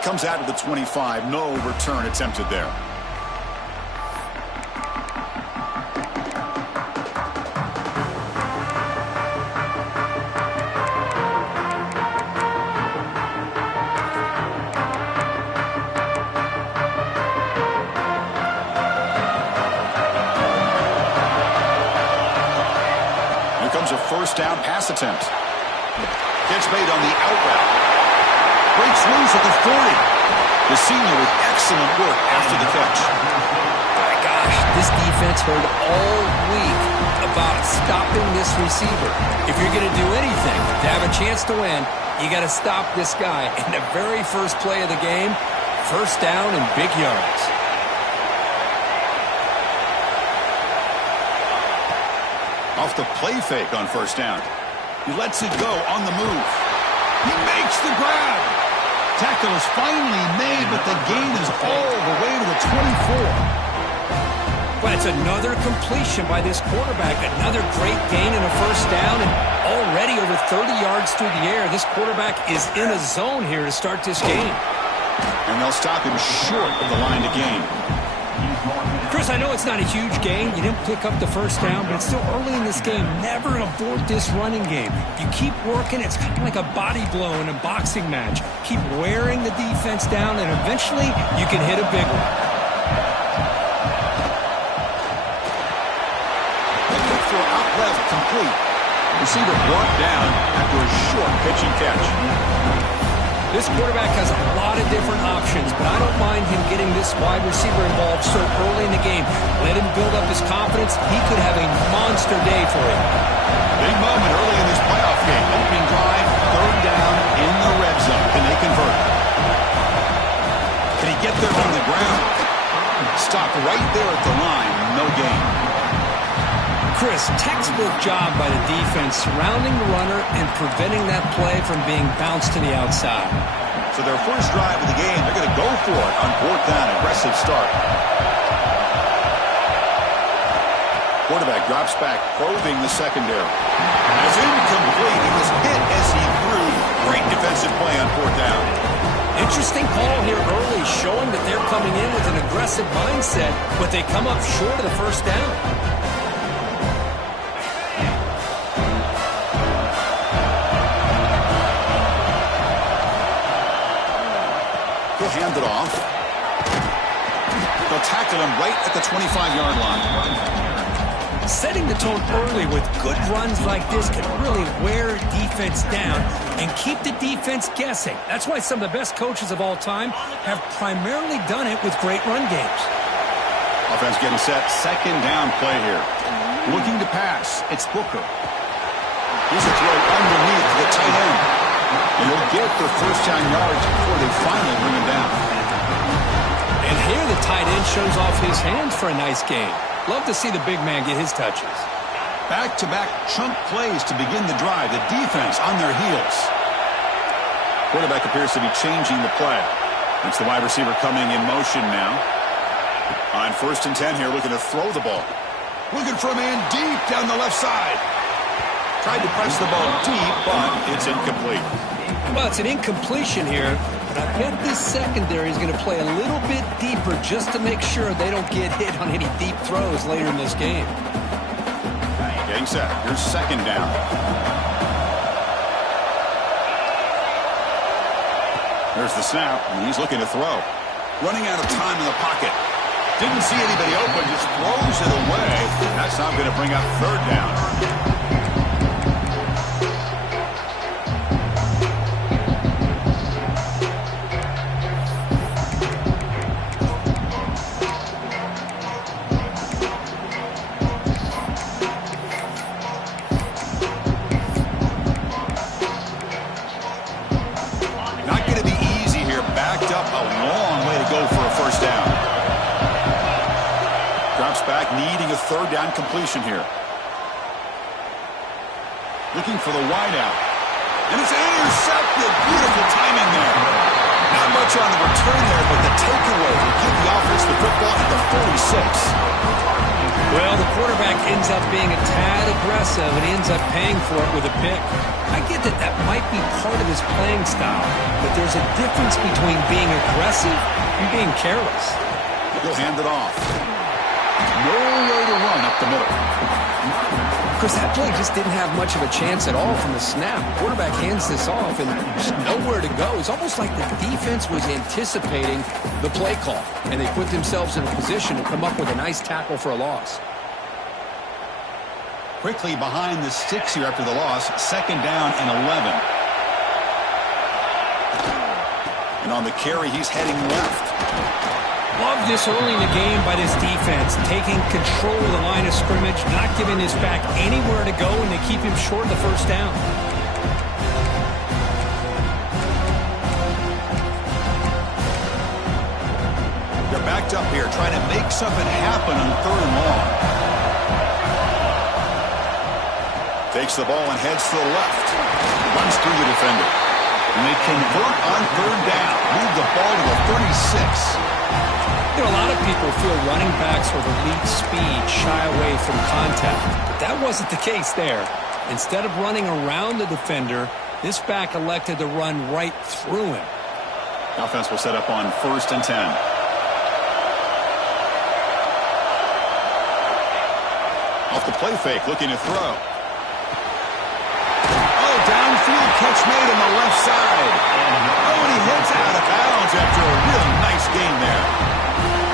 It comes out of the 25. No return attempted there. A first down pass attempt. Catch made on the out route. Breaks loose at the 40. The senior with excellent work after the catch. My gosh, this defense heard all week about stopping this receiver. If you're going to do anything to have a chance to win, you got to stop this guy. In the very first play of the game, first down and big yards. Off the play fake on first down. He lets it go on the move. He makes the grab. Tackle is finally made, but the gain is all the way to the 24. But it's another completion by this quarterback. Another great gain and a first down, and already over 30 yards through the air. This quarterback is in a zone here to start this game. And they'll stop him short of the line to gain. Chris, I know it's not a huge gain. You didn't pick up the first down, but it's still early in this game. Never abort this running game. You keep working. It's kind of like a body blow in a boxing match. Keep wearing the defense down, and eventually you can hit a big one. Looking for out left complete. Receiver brought down after a short pitch and catch. This quarterback has a lot of different options, but I don't mind him getting this wide receiver involved so early in the game. Let him build up his confidence. He could have a monster day for him. Big moment early in this playoff game. Opening drive, third down in the red zone. Can they convert? Can he get there on the ground? Stopped right there at the line. No gain. Chris, textbook job by the defense surrounding the runner and preventing that play from being bounced to the outside. So their first drive of the game, they're going to go for it on fourth down. Aggressive start. Quarterback drops back, probing the secondary. It's incomplete. He was hit as he threw. Great defensive play on fourth down. Interesting call here early, showing that they're coming in with an aggressive mindset, but they come up short of the first down. Hand it off. They'll tackle him right at the 25-yard line. Setting the tone early with good runs like this can really wear defense down and keep the defense guessing. That's why some of the best coaches of all time have primarily done it with great run games. Offense getting set. Second down play here. Looking to pass. It's Booker. Here's a throw underneath to the tight end. And they'll get their first down yards before they finally bring him down. And here the tight end shows off his hands for a nice game. Love to see the big man get his touches. Back-to-back chunk plays to begin the drive. The defense on their heels. Quarterback appears to be changing the play. It's the wide receiver coming in motion now. On first and 10 here, looking to throw the ball. Looking for a man deep down the left side. Tried to press the ball deep, but it's incomplete. Well, it's an incompletion here, but I bet this secondary is going to play a little bit deeper just to make sure they don't get hit on any deep throws later in this game. Getting set. Here's second down. There's the snap, and he's looking to throw. Running out of time in the pocket. Didn't see anybody open, just throws it away. That's not going to bring up third down. Needing a third down completion here. Looking for the wideout. And it's intercepted. Beautiful timing there. Not much on the return there, but the takeaway will give the offense the football at the 46. Well, the quarterback ends up being a tad aggressive and he ends up paying for it with a pick. I get that that might be part of his playing style, but there's a difference between being aggressive and being careless. He'll hand it off. Nowhere to run up the middle. Chris, that play just didn't have much of a chance at all from the snap. Quarterback hands this off and just nowhere to go. It's almost like the defense was anticipating the play call, and they put themselves in a position to come up with a nice tackle for a loss. Quickly behind the sticks here after the loss. 2nd down and 11. And on the carry, he's heading left. Love this early in the game by this defense, taking control of the line of scrimmage, not giving his back anywhere to go, and they keep him short of the first down. They're backed up here, trying to make something happen on 3rd and long. Takes the ball and heads to the left. Runs through the defender. And they convert on 3rd down. Move the ball to the 36. You know, a lot of people feel running backs with elite speed shy away from contact, but that wasn't the case there. Instead of running around the defender, this back elected to run right through him. The offense will set up on 1st and 10. Off the play fake, looking to throw. Oh, downfield catch made on the left side. Oh, and he hits out of bounds after a really nice game there.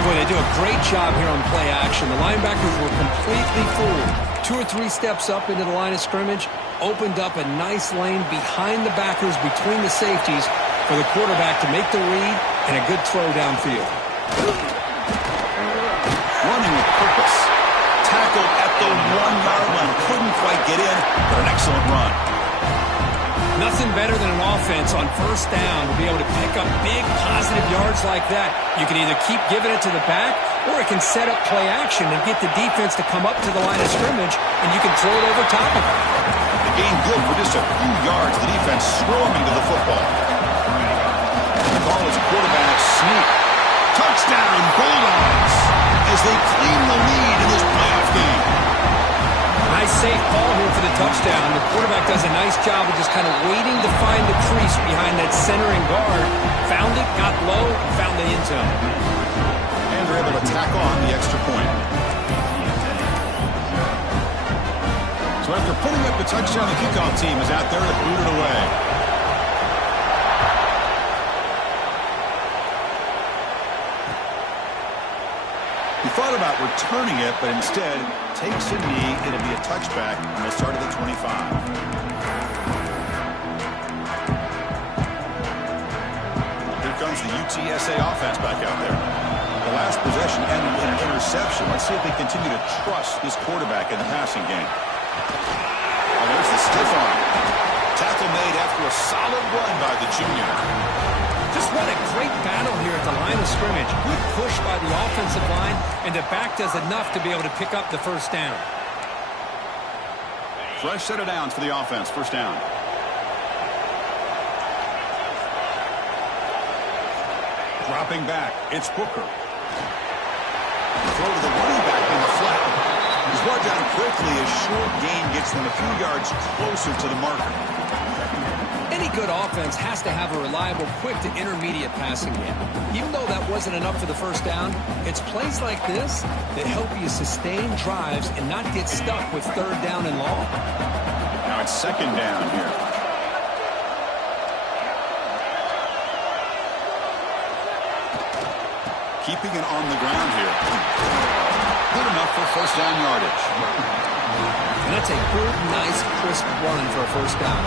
Boy, they do a great job here on play action. The linebackers were completely fooled. 2 or 3 steps up into the line of scrimmage, opened up a nice lane behind the backers between the safeties for the quarterback to make the read and a good throw downfield. Running with purpose. Tackled at the 1-yard line. Couldn't quite get in, but an excellent run. Nothing better than an offense on 1st down to be able to pick up big positive yards like that. You can either keep giving it to the back, or it can set up play action and get the defense to come up to the line of scrimmage, and you can throw it over top of it. The gain good for just a few yards. The defense swarming to the football. The call is a quarterback sneak. Touchdown, Bulldogs, as they claim the lead in this playoff game. Nice safe ball here for the touchdown. The quarterback does a nice job of just kind of waiting to find the crease behind that centering guard. Found it, got low, and found the end zone. And they're able to tack on the extra point. So after putting up the touchdown, the kickoff team is out there to boot it away. He thought about returning it, but instead takes a knee. It'll be a touchback, and they'll start at the 25. Here comes the UTSA offense back out there. The last possession ended in an interception. Let's see if they continue to trust this quarterback in the passing game. Oh, there's the stiff arm. Tackle made after a solid run by the junior. Just what a great battle here at the line of scrimmage. Good push by the offensive line, and the back does enough to be able to pick up the 1st down. Fresh set of downs for the offense. 1st down. Dropping back. It's Booker. Throw to the running back in the flat. He's brought down quickly as short gain gets them a few yards closer to the marker. Any good offense has to have a reliable, quick to intermediate passing game. Even though that wasn't enough for the 1st down, it's plays like this that help you sustain drives and not get stuck with 3rd down and long. Now it's 2nd down here. Keeping it on the ground here. Good enough for 1st down yardage. And that's a good, nice, crisp run for a 1st down.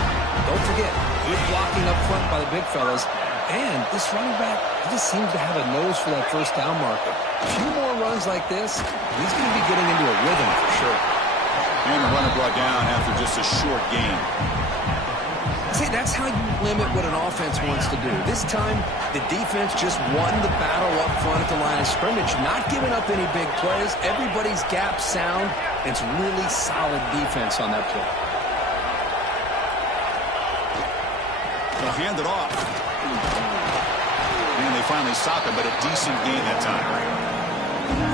Don't forget, good blocking up front by the big fellas. And this running back, he just seems to have a nose for that 1st down marker. A few more runs like this, he's going to be getting into a rhythm for sure. And the runner brought down after just a short gain. See, that's how you limit what an offense wants to do. This time, the defense just won the battle up front at the line of scrimmage, not giving up any big plays. Everybody's gap sound. It's really solid defense on that play. They'll hand it off. And they finally stop it, but a decent gain that time.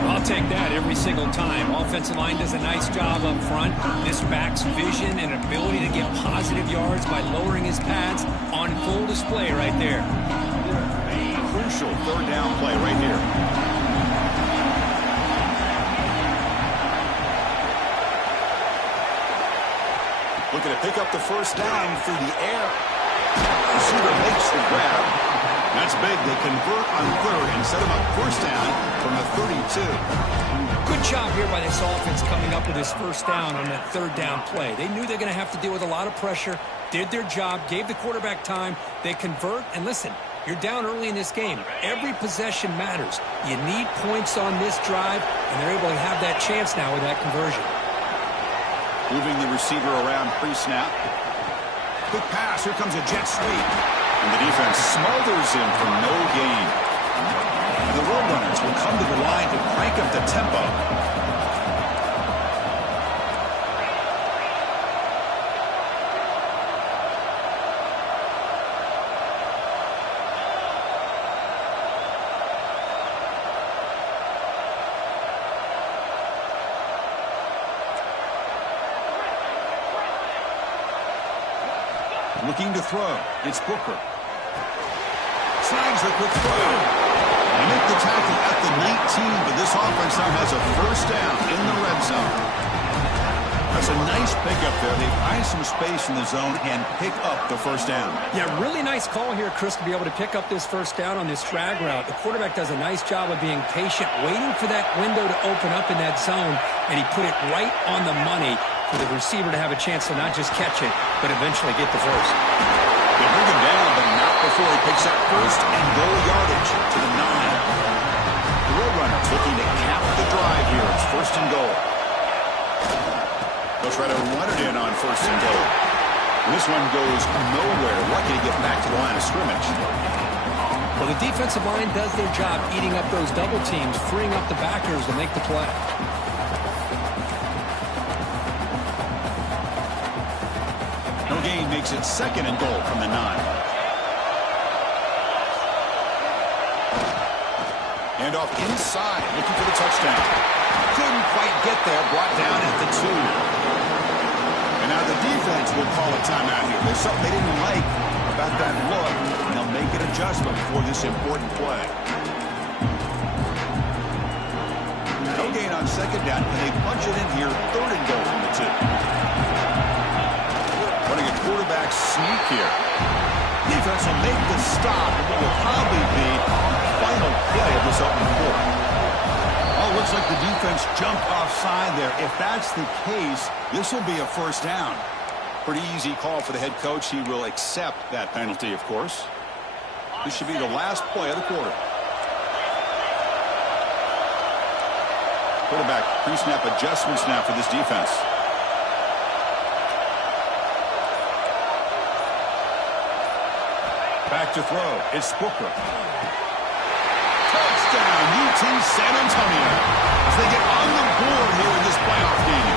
I'll take that every single time. Offensive line does a nice job up front. This back's vision and ability to get positive yards by lowering his pads on full display right there. Crucial third down play right here. Looking to pick up the first down through the air. Receiver makes the grab. That's big. They convert on third and set him up first down from the 32. Good job here by this offense coming up with this first down on that third down play. They knew they're going to have to deal with a lot of pressure, did their job, gave the quarterback time. They convert, and listen, you're down early in this game. Every possession matters. You need points on this drive, and they're able to have that chance now with that conversion. Moving the receiver around pre-snap. Quick pass. Here comes a jet sweep. And the defense smothers him for no gain. And the Roadrunners will come to the line to crank up the tempo. Looking to throw. It's Booker. Snags the quick throw. They make the tackle at the 19, but this offense now has a first down in the red zone. That's a nice pickup there. They find some space in the zone and pick up the first down. Yeah, really nice call here, Chris, to be able to pick up this first down on this drag route. The quarterback does a nice job of being patient, waiting for that window to open up in that zone, and he put it right on the money for the receiver to have a chance to not just catch it, but eventually get the first. They bring him down, but not before he picks up first and goal yardage to the 9. The Roadrunners looking to cap the drive here. It's first and goal. They'll try to run it in on first and goal. And this one goes nowhere. Lucky to get back to the line of scrimmage. Well, the defensive line does their job eating up those double teams, freeing up the backers to make the play. No gain makes it second and goal from the 9. And off inside, looking for the touchdown. Couldn't quite get there, brought down at the 2. And now the defense will call a timeout here. There's something they didn't like about that look, and they'll make an adjustment for this important play. No gain on second down, and they punch it in here, third and goal from the 2. Running a quarterback sneak here. Defense will make the stop, and it will probably be the final play of this opening quarter. Oh, looks like the defense jumped offside there. If that's the case, this will be a first down. Pretty easy call for the head coach. He will accept that penalty, of course. This should be the last play of the quarter. Quarterback pre-snap adjustments now for this defense. Back to throw. It's Booker. Touchdown, UT San Antonio. As they get on the board here in this playoff game.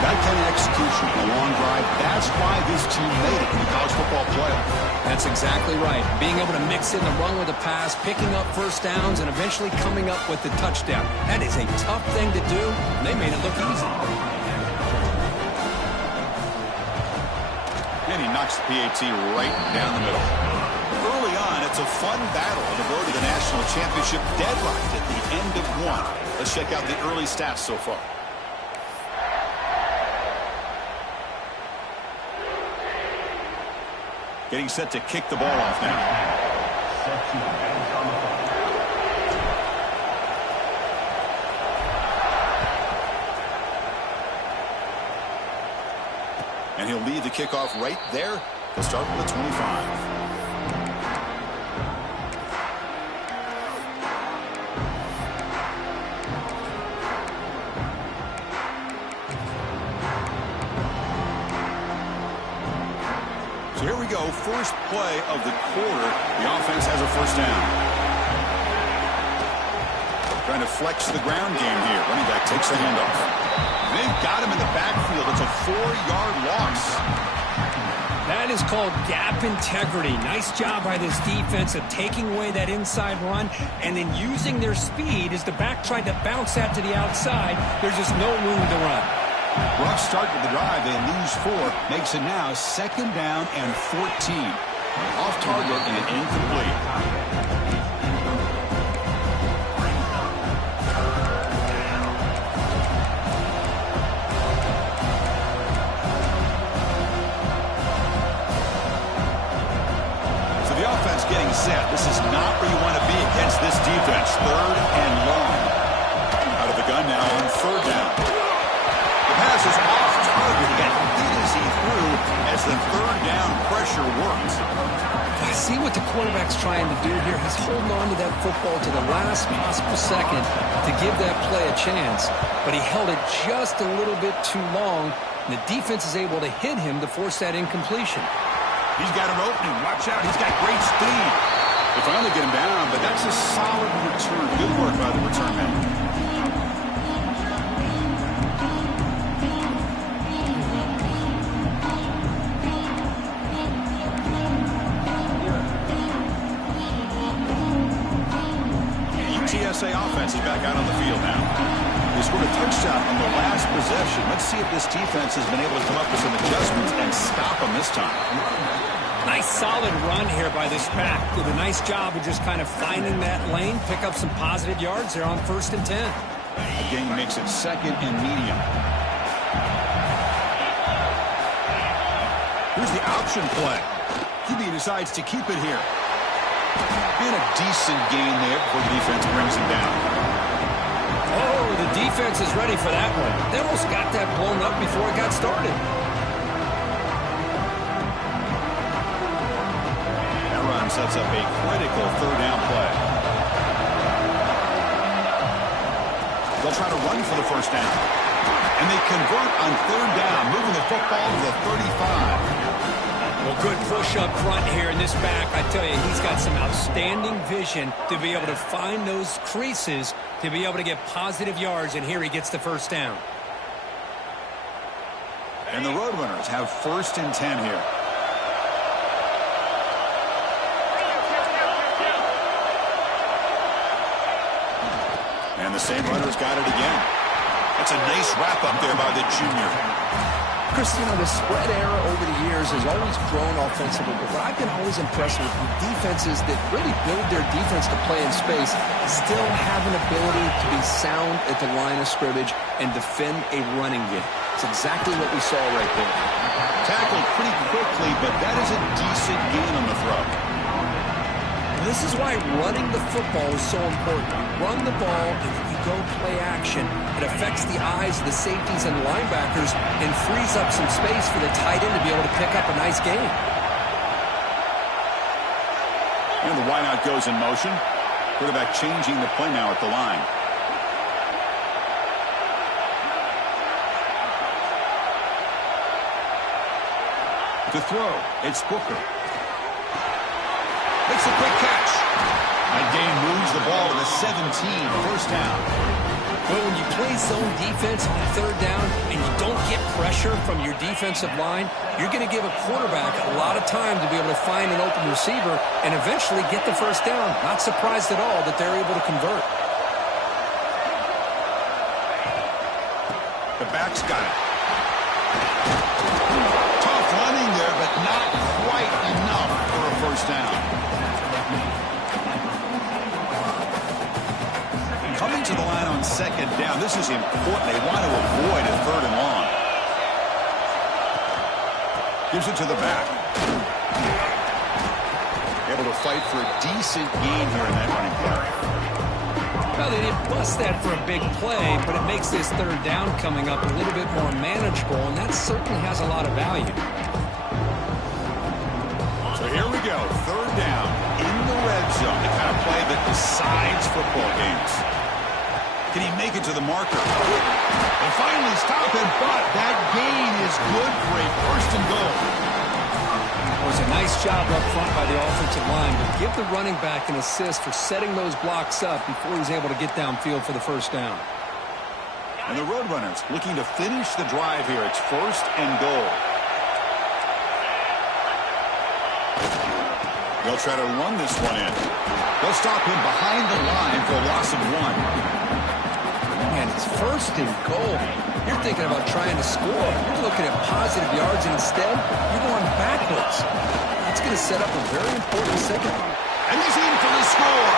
That kind of execution, a long drive, that's why this team made it in the college football playoff. That's exactly right. Being able to mix in the run with the pass, picking up first downs, and eventually coming up with the touchdown. That is a tough thing to do, and they made it look easy. And he knocks the PAT right down the middle. Early on, it's a fun battle on the road to the national championship, deadlocked at the end of one. Let's check out the early stats so far. Getting set to kick the ball off now. And he'll lead the kickoff right there. He'll start with the 25. So here we go, first play of the quarter. The offense has a first down. Trying to flex the ground game here. Running back takes the handoff. They've got him in the backfield. It's a 4-yard loss. That That is called gap integrity. Nice job by this defense of taking away that inside run and then using their speed as the back tried to bounce that to the outside. There's just no room to run. Rough start to the drive. They lose 4. Makes it now 2nd down and 14. Off target and incomplete. Getting set. This is not where you want to be against this defense. 3rd and long. Out of the gun now on 3rd down. The pass is off target and hit as he threw as the 3rd down pressure works. I see what the quarterback's trying to do here. He's holding on to that football to the last possible second to give that play a chance, but he held it just a little bit too long, and the defense is able to hit him to force that incompletion. He's got an opening. Watch out. He's got great speed. They finally get him down, but that's a solid return. Good work by the return man. UTSA offense is back out on the field now. They scored a touchdown on the last possession. Let's see if this defense has been able to come up with some adjustments and stop them this time. Nice solid run here by this pack. Did a nice job of just kind of finding that lane, pick up some positive yards. They're on 1st and 10. The game makes it 2nd and medium. Here's the option play. QB decides to keep it here. And a decent gain there before the defense brings him down. Oh, the defense is ready for that one. They almost got that blown up before it got started. Sets up a critical 3rd down play. They'll try to run for the 1st down. And they convert on 3rd down, moving the football to the 35. Well, good push up front here in this back. I tell you, he's got some outstanding vision to be able to find those creases, to be able to get positive yards, and here he gets the 1st down. And the Roadrunners have 1st and 10 here. And the same runner's got it again. That's a nice wrap-up there by the junior. Chris, you know, the spread era over the years has always grown offensively, but what I've been always impressed with defenses that really build their defense to play in space still have an ability to be sound at the line of scrimmage and defend a running game. It's exactly what we saw right there. Tackled pretty quickly, but that is a decent gain on the throw. This is why running the football is so important. You run the ball, and then you go play action. It affects the eyes of the safeties and linebackers and frees up some space for the tight end to be able to pick up a nice gain. And the wideout goes in motion. Quarterback changing the play now at the line. To throw, it's Booker. Makes a quick catch. That gain moves the ball to the 17, 1st down. Well, when you play zone defense on 3rd down and you don't get pressure from your defensive line, you're going to give a quarterback a lot of time to be able to find an open receiver and eventually get the 1st down. Not surprised at all that they're able to convert. The back's got it. Tough running there, but not quite enough for a 1st down. Coming to the line on 2nd down. This is important. They want to avoid a 3rd and long. Gives it to the back. Able to fight for a decent gain here in that running play. Well, they didn't bust that for a big play, but it makes this 3rd down coming up a little bit more manageable, and that certainly has a lot of value. So here we go. 3rd down in the red zone. The kind of play that decides football games. Can he make it to the marker? They finally stop him, but that gain is good for a 1st and goal. It was a nice job up front by the offensive line, but give the running back an assist for setting those blocks up before he's able to get downfield for the 1st down. And the Roadrunners looking to finish the drive here. It's 1st and goal. They'll try to run this one in. They'll stop him behind the line for a loss of 1. And it's 1st and goal. You're thinking about trying to score. You're looking at positive yards, and instead, you're going backwards. That's going to set up a very important second. And he's in for the score.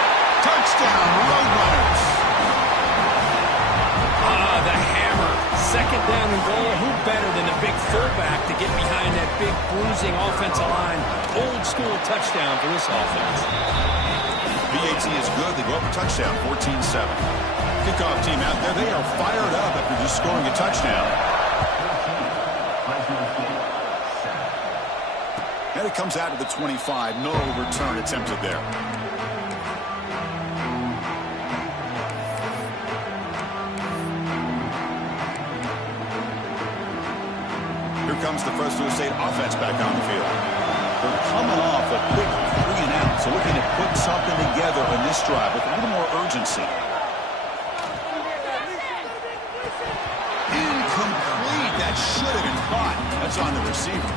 Touchdown, Roadrunners. The hammer. 2nd down and goal. Who better than the big fullback to get behind that big bruising offensive line? Old school touchdown for this offense. BAT is good. They go up a touchdown, 14-7. Kickoff team out there. They are fired up after just scoring a touchdown. And it comes out to the 25. No return attempted there. Here comes the Fresno State offense back on the field. They're coming off a quick 3-and-out, so looking to put something together in this drive with a little more urgency. Incomplete. That should have been caught. That's on the receiver.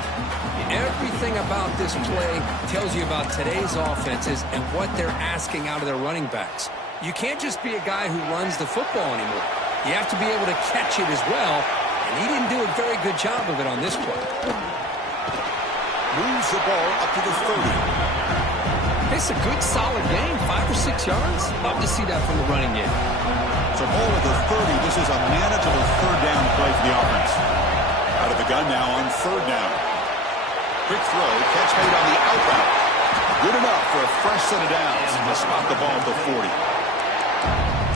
Everything about this play tells you about today's offenses and what they're asking out of their running backs. You can't just be a guy who runs the football anymore. You have to be able to catch it as well, and he didn't do a very good job of it on this play. Moves the ball up to the 30. It's a good, solid game, 5 or 6 yards. Love to see that from the running game. So ball at the 30. This is a manageable 3rd down play for the offense. Out of the gun now on 3rd down. Quick throw, catch made on the out route. Good enough for a fresh set of downs. And they'll spot the ball at the 40.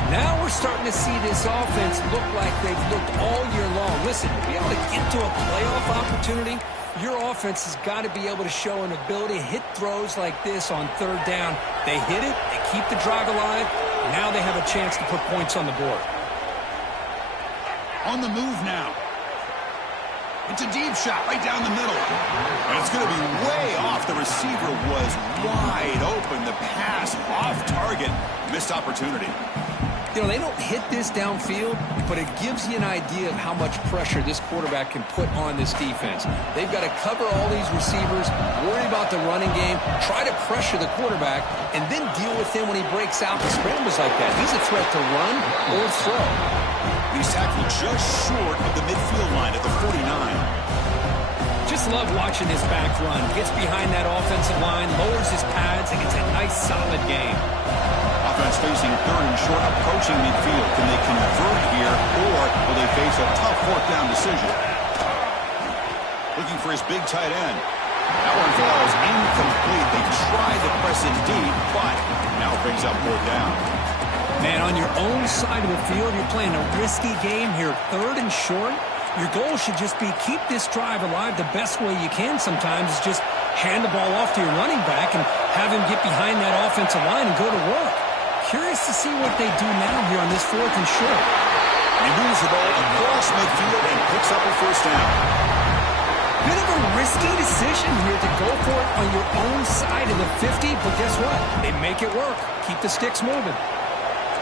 Now we're starting to see this offense look like they've looked all year long. Listen, to be able to get to a playoff opportunity, your offense has got to be able to show an ability to hit throws like this on 3rd down. They hit it, they keep the drive alive, now they have a chance to put points on the board. On the move now. It's a deep shot right down the middle. And it's going to be way off. The receiver was wide open. The pass off target. Missed opportunity. You know, they don't hit this downfield, but it gives you an idea of how much pressure this quarterback can put on this defense. They've got to cover all these receivers, worry about the running game, try to pressure the quarterback, and then deal with him when he breaks out and scrambles like that. He's a threat to run or throw. He's tackled just short of the midfield line at the 49. Just love watching his back run. Gets behind that offensive line, lowers his pads, and gets a nice, solid game. Offense facing 3rd and short, approaching midfield. Can they convert here, or will they face a tough 4th down decision? Looking for his big tight end. That one falls incomplete. They tried to press it deep, but now it brings up 4th down. Man, on your own side of the field, you're playing a risky game here. 3rd and short. Your goal should just be keep this drive alive the best way you can sometimes is just hand the ball off to your running back and have him get behind that offensive line and go to work. Curious to see what they do now here on this 4th and short. He moves the ball across midfield and picks up a 1st down. Bit of a risky decision here to go for it on your own side of the 50, but guess what? They make it work. Keep the sticks moving.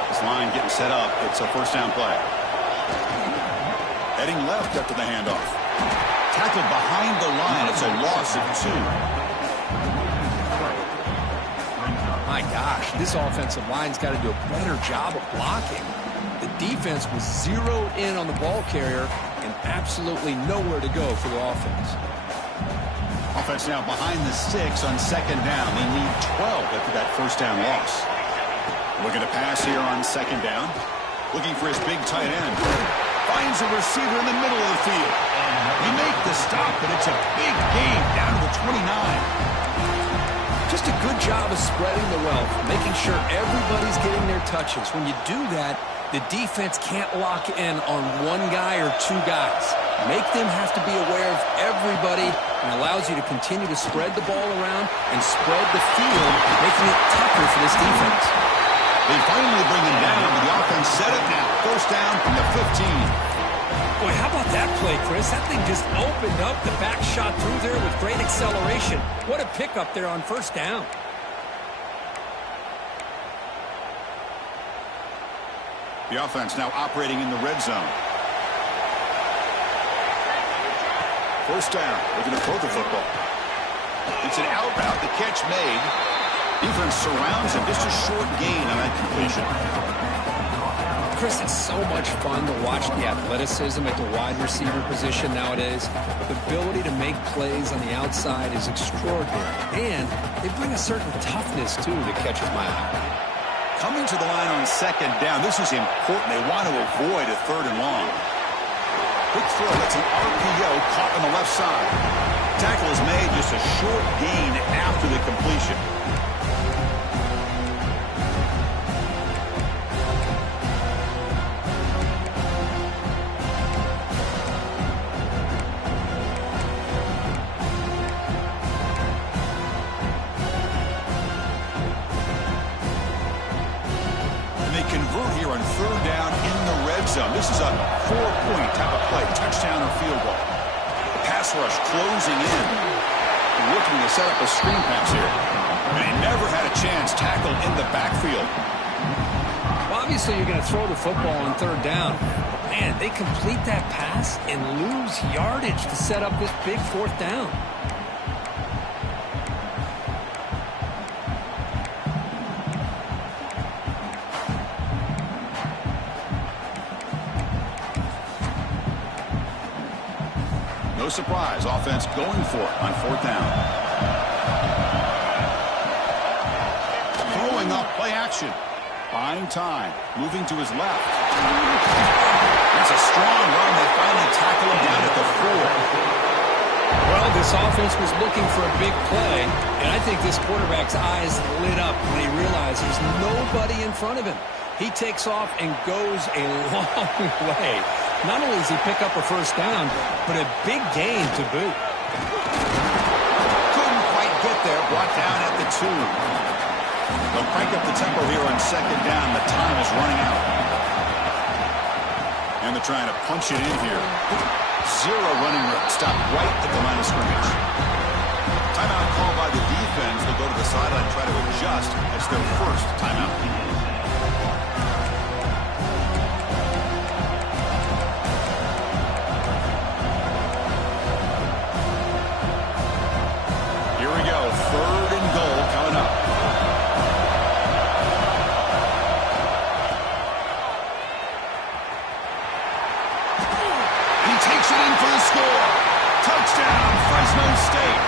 This line getting set up. It's a 1st down play. Heading left after the handoff. Tackled behind the line. It's a loss of 2. My gosh, this offensive line's got to do a better job of blocking. The defense was zeroed in on the ball carrier and absolutely nowhere to go for the offense. Offense now behind the 6 on 2nd down. They need 12 after that 1st down loss. Looking to pass here on 2nd down. Looking for his big tight end. Finds a receiver in the middle of the field. They make the stop, but it's a big gain down to the 29. Just a good job of spreading the wealth, making sure everybody's getting their touches. When you do that, the defense can't lock in on one guy or 2 guys. Make them have to be aware of everybody and allows you to continue to spread the ball around and spread the field, making it tougher for this defense. They finally bring him down, but the offense set it now. 1st down from the 15. Boy, how about that play, Chris? That thing just opened up. The back shot through there with great acceleration. What a pickup there on 1st down. The offense now operating in the red zone. 1st down. Looking to throw the football. It's an out route. The catch made. Defense surrounds him. Just a short gain on that completion. Chris, it's so much fun to watch the athleticism at the wide receiver position nowadays. The ability to make plays on the outside is extraordinary. And they bring a certain toughness, too, that catches my eye. Coming to the line on second down. This is important. They want to avoid a third and long. Quick throw. That's an RPO caught on the left side. Tackle is made, just a short gain after the completion. This is a 4-point type of play, touchdown or field goal. The pass rush closing in. Looking to set up a screen pass here. And he never had a chance tackled in the backfield. Well, obviously you're going to throw the football on third down. Man, they complete that pass and lose yardage to set up this big fourth down. No surprise, offense going for it on fourth down. Throwing up, play action. Buying time, moving to his left. That's a strong run. They finally tackle him down at the 4. Well, this offense was looking for a big play, and I think this quarterback's eyes lit up when he realized there's nobody in front of him. He takes off and goes a long way. Not only does he pick up a first down, but a big gain to boot. Couldn't quite get there, brought down at the 2. They'll crank up the tempo here on second down. The time is running out. And they're trying to punch it in here. Zero running room. Stopped right at the line of scrimmage. Timeout called by the defense. They'll go to the sideline and try to adjust. It's their first timeout. Third and goal coming up. He takes it in for the score. Touchdown, Fresno State.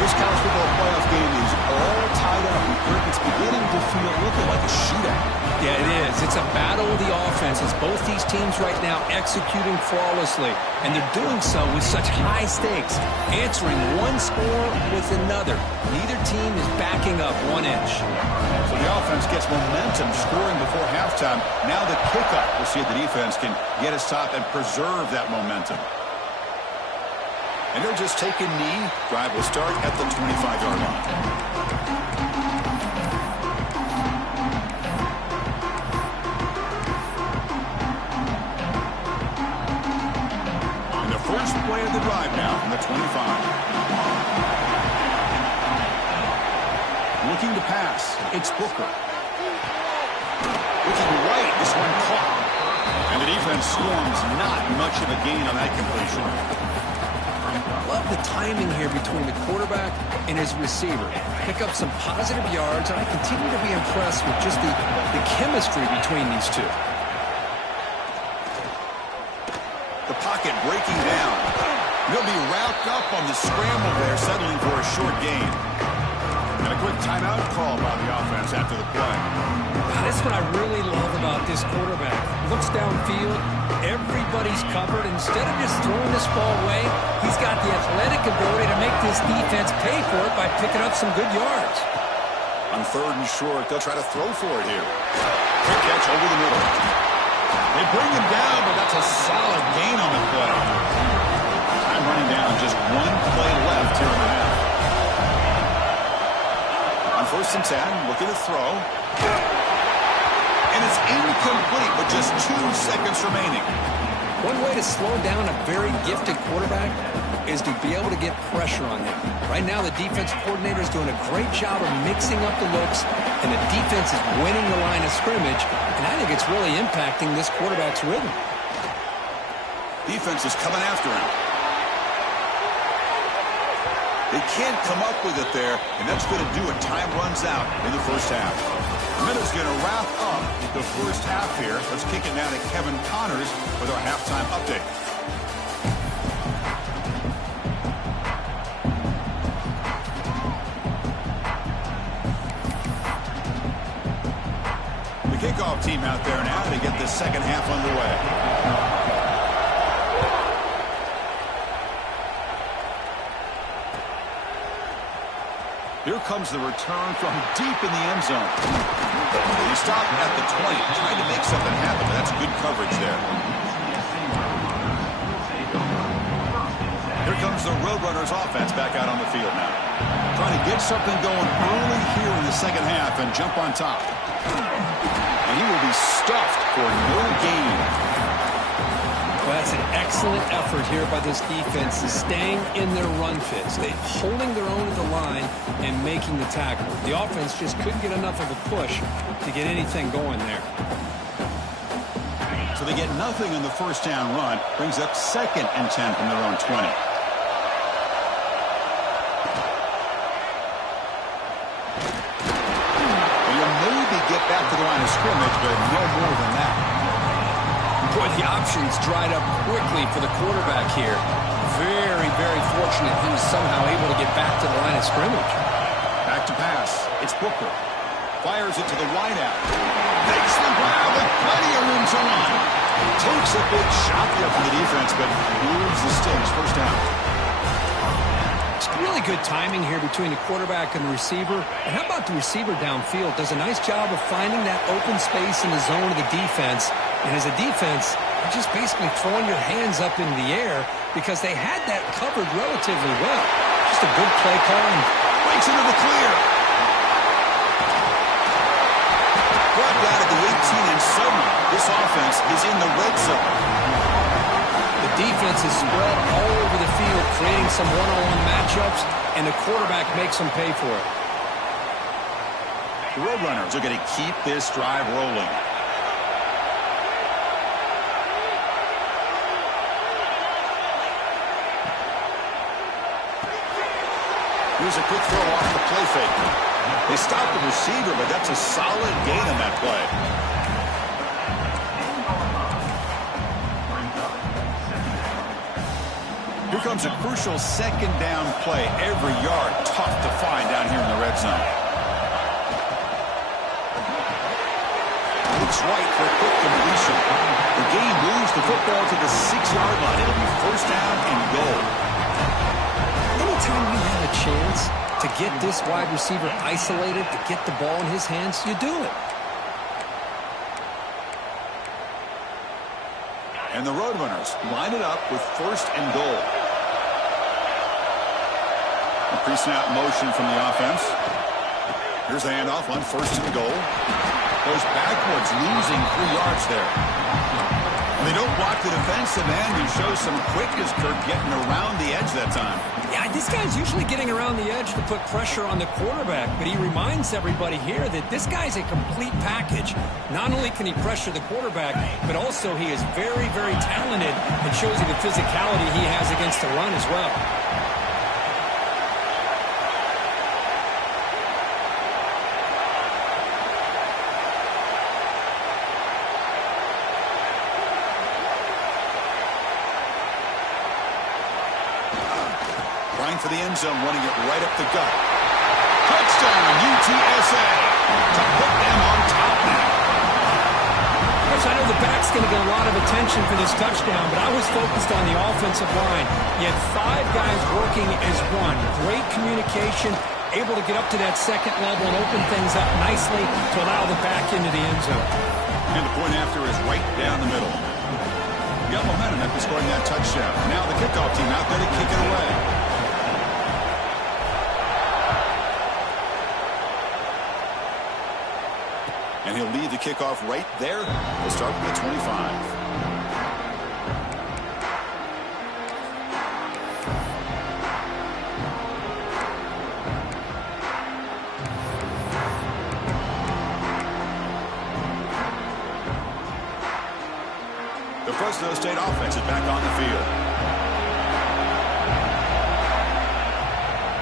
This college football playoff game is all tied up. It's beginning to feel looking like a shootout. Yeah, it is. It's a battle of the offenses. Both these teams right now executing flawlessly, and they're doing so with such high stakes, answering one score with another. Neither team is backing up 1 inch. So the offense gets momentum, scoring before halftime. Now the kickoff. We'll see if the defense can get a stop and preserve that momentum. And they'll just take a knee. Drive will start at the 25-yard line. First play of the drive now from the 25. Looking to pass. It's Booker. Looking right. This one caught. And the defense swarms. Not much of a gain on that completion. Love the timing here between the quarterback and his receiver. Pick up some positive yards, and I continue to be impressed with just the chemistry between these two. The pocket breaking down. He'll be wrapped up on the scramble there, settling for a short gain. And a quick timeout call by the offense after the play. That's what I really love about this quarterback. Looks downfield, everybody's covered. Instead of just throwing this ball away, he's got the athletic ability to make this defense pay for it by picking up some good yards. On third and short, they'll try to throw for it here. Quick catch over the middle. They bring him down, but that's a solid gain on the play. Time running down, just one play left here in the half. On first and 10, look at the throw. And it's incomplete with just 2 seconds remaining. One way to slow down a very gifted quarterback is to be able to get pressure on him. Right now, the defense coordinator is doing a great job of mixing up the looks, and the defense is winning the line of scrimmage, and I think it's really impacting this quarterback's rhythm. Defense is coming after him. They can't come up with it there, and that's going to do it. Time runs out in the first half. The minute's going to wrap up the first half here. Let's kick it now to Kevin Connors with our halftime update. The kickoff team out there now to get the second half underway. Here comes the return from deep in the end zone. He stopped at the 20, trying to make something happen, but that's good coverage there. Here comes the Roadrunners offense back out on the field now. Trying to get something going early here in the second half and jump on top. And he will be stuffed for no gain. Well, that's an excellent effort here by this defense, staying in their run fits. They're holding their own at the line and making the tackle. The offense just couldn't get enough of a push to get anything going there. So they get nothing on the first down run. Brings up 2nd and 10 from their own 20. Well, you maybe get back to the line of scrimmage, but no more than that. Boy, the options dried up quickly for the quarterback here. Very, very fortunate he was somehow able to get back to the line of scrimmage. Back to pass. It's Booker. Fires it to the wideout. Makes the grab with plenty of room to run. Takes a big shot there from the defense, but moves the sticks. First down. It's really good timing here between the quarterback and the receiver. And how about the receiver downfield? Does a nice job of finding that open space in the zone of the defense. And as a defense, you're just basically throwing your hands up in the air because they had that covered relatively well. Just a good play call. And breaks into the clear. Brought down at the 18, and suddenly this offense is in the red zone. The defense is spread all over the field, creating some one-on-one matchups, and the quarterback makes them pay for it. The Roadrunners are going to keep this drive rolling. Here's a quick throw off the play fake. They stop the receiver, but that's a solid gain on that play. Here comes a crucial second down play. Every yard tough to find down here in the red zone. Looks right for a quick completion. The game moves the football to the 6-yard line. It'll be first down and goal. Anytime you have a chance to get this wide receiver isolated, to get the ball in his hands, you do it. And the Roadrunners line it up with first and goal. A pre-snap motion from the offense. Here's the handoff on first and goal. Goes backwards, losing 3 yards there. And they don't block the defensive end, who shows some quickness, Kirk, getting around the edge that time. Yeah, this guy's usually getting around the edge to put pressure on the quarterback, but he reminds everybody here that this guy's a complete package. Not only can he pressure the quarterback, but also he is very, very talented and shows you the physicality he has against the run as well. For the end zone, running it right up the gut. Touchdown, UTSA, to put them on top now. Coach, I know the back's going to get a lot of attention for this touchdown, but I was focused on the offensive line. You had 5 guys working as one. Great communication, able to get up to that second level and open things up nicely to allow the back into the end zone. And the point after is right down the middle. You got momentum after scoring that touchdown. Now the kickoff team out there to kick it away. And he'll lead the kickoff right there. We'll start with the 25. The Fresno State offense is back on the field.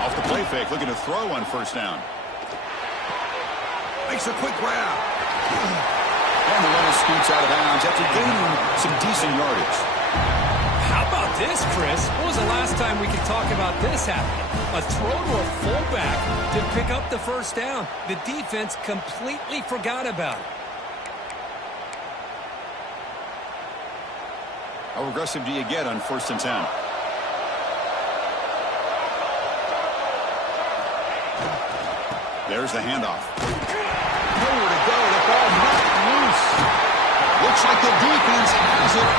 Off the play fake, looking to throw on first down. Makes a quick grab. And the runner scoots out of bounds after gaining some decent yardage. How about this, Chris? When was the last time we could talk about this happening? A throw to a fullback to pick up the first down. The defense completely forgot about it. How aggressive do you get on 1st and 10? There's the handoff. Nowhere to go. The ball knocked loose. Looks like the defense has it.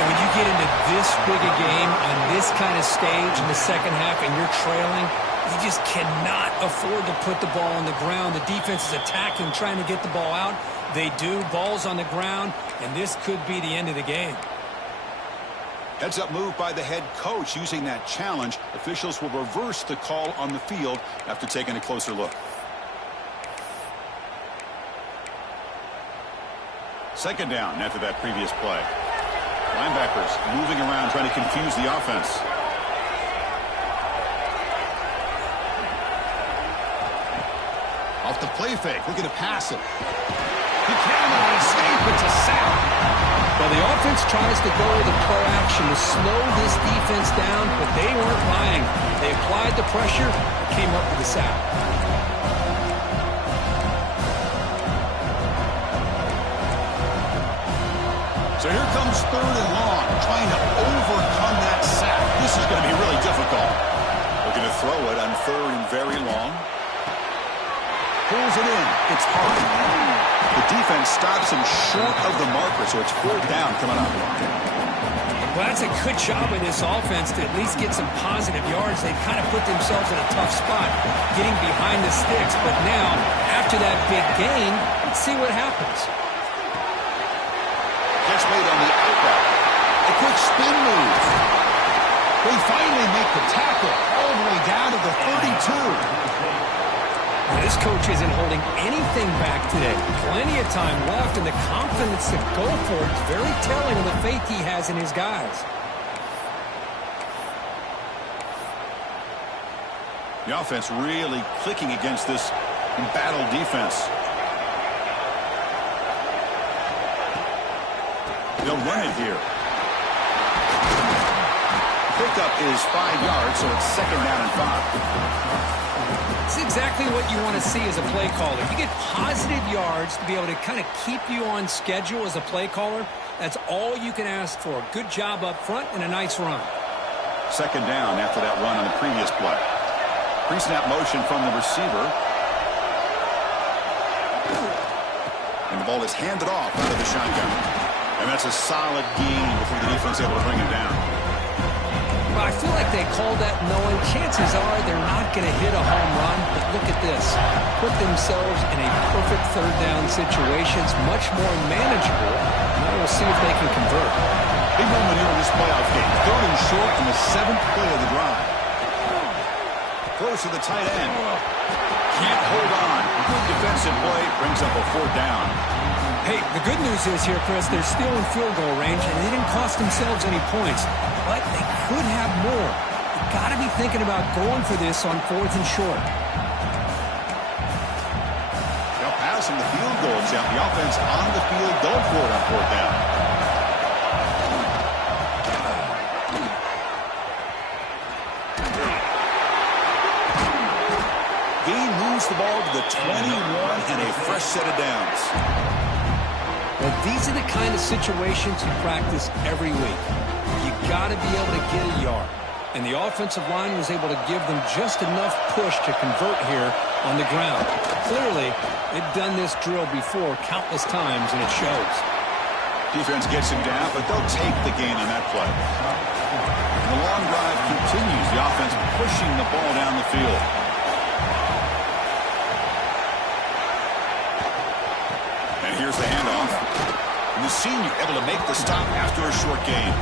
When you get into this big a game on this kind of stage in the second half and you're trailing, you just cannot afford to put the ball on the ground. The defense is attacking, trying to get the ball out. They do. Ball's on the ground, and this could be the end of the game. Heads-up move by the head coach using that challenge. Officials will reverse the call on the field after taking a closer look. Second down after that previous play. Linebackers moving around trying to confuse the offense. Off the play fake, looking to pass it. He cannot escape. It's a sack. Well, the offense tries to go with the play action to slow this defense down, but they weren't buying. They applied the pressure and came up with a sack. So here comes 3rd and long, trying to overcome that sack. This is going to be really difficult. Looking to throw it on 3rd and very long. Pulls it in. It's hard. The defense stops him short of the marker, so it's 4th down coming up. Well, that's a good job of this offense to at least get some positive yards. They've kind of put themselves in a tough spot, getting behind the sticks. But now, after that big gain, let's see what happens. Gets made on the outright. A quick spin move. They finally make the tackle all the way down to the 32. This coach isn't holding anything back today. Plenty of time left, and the confidence to go for it is very telling of the faith he has in his guys. The offense really clicking against this embattled defense. They'll run it here. Pickup is 5 yards, so it's 2nd down and 5. It's exactly what you want to see as a play caller. You get positive yards to be able to kind of keep you on schedule as a play caller. That's all you can ask for. Good job up front and a nice run. 2nd down after that run on the previous play. Pre-snap motion from the receiver. And the ball is handed off out of the shotgun. And that's a solid gain before the defense able to bring it down. Well, I feel like they called that knowing chances are they're not going to hit a home run. But look at this. Put themselves in a perfect 3rd down situation. It's much more manageable. Now we'll see if they can convert. Big moment here in this playoff game. 3rd and short in the 7th play of the drive. Throws to the tight end. Can't hold on. Good defensive play. Brings up a 4th down. Hey, the good news is here, Chris, they're still in field goal range, and they didn't cost themselves any points. But they could have more. You've got to be thinking about going for this on 4th and short. Now passing the field goal attempt. The offense on the field going for it on 4th down. Gain moves the ball to the 21 and a fresh set of downs. Well, these are the kind of situations you practice every week. You got to be able to get a yard. And the offensive line was able to give them just enough push to convert here on the ground. Clearly, they've done this drill before countless times, and it shows. Defense gets him down, but they'll take the gain on that play. The long drive continues. The offense pushing the ball down the field. And here's the handoff. And the senior able to make the stop after a short gain.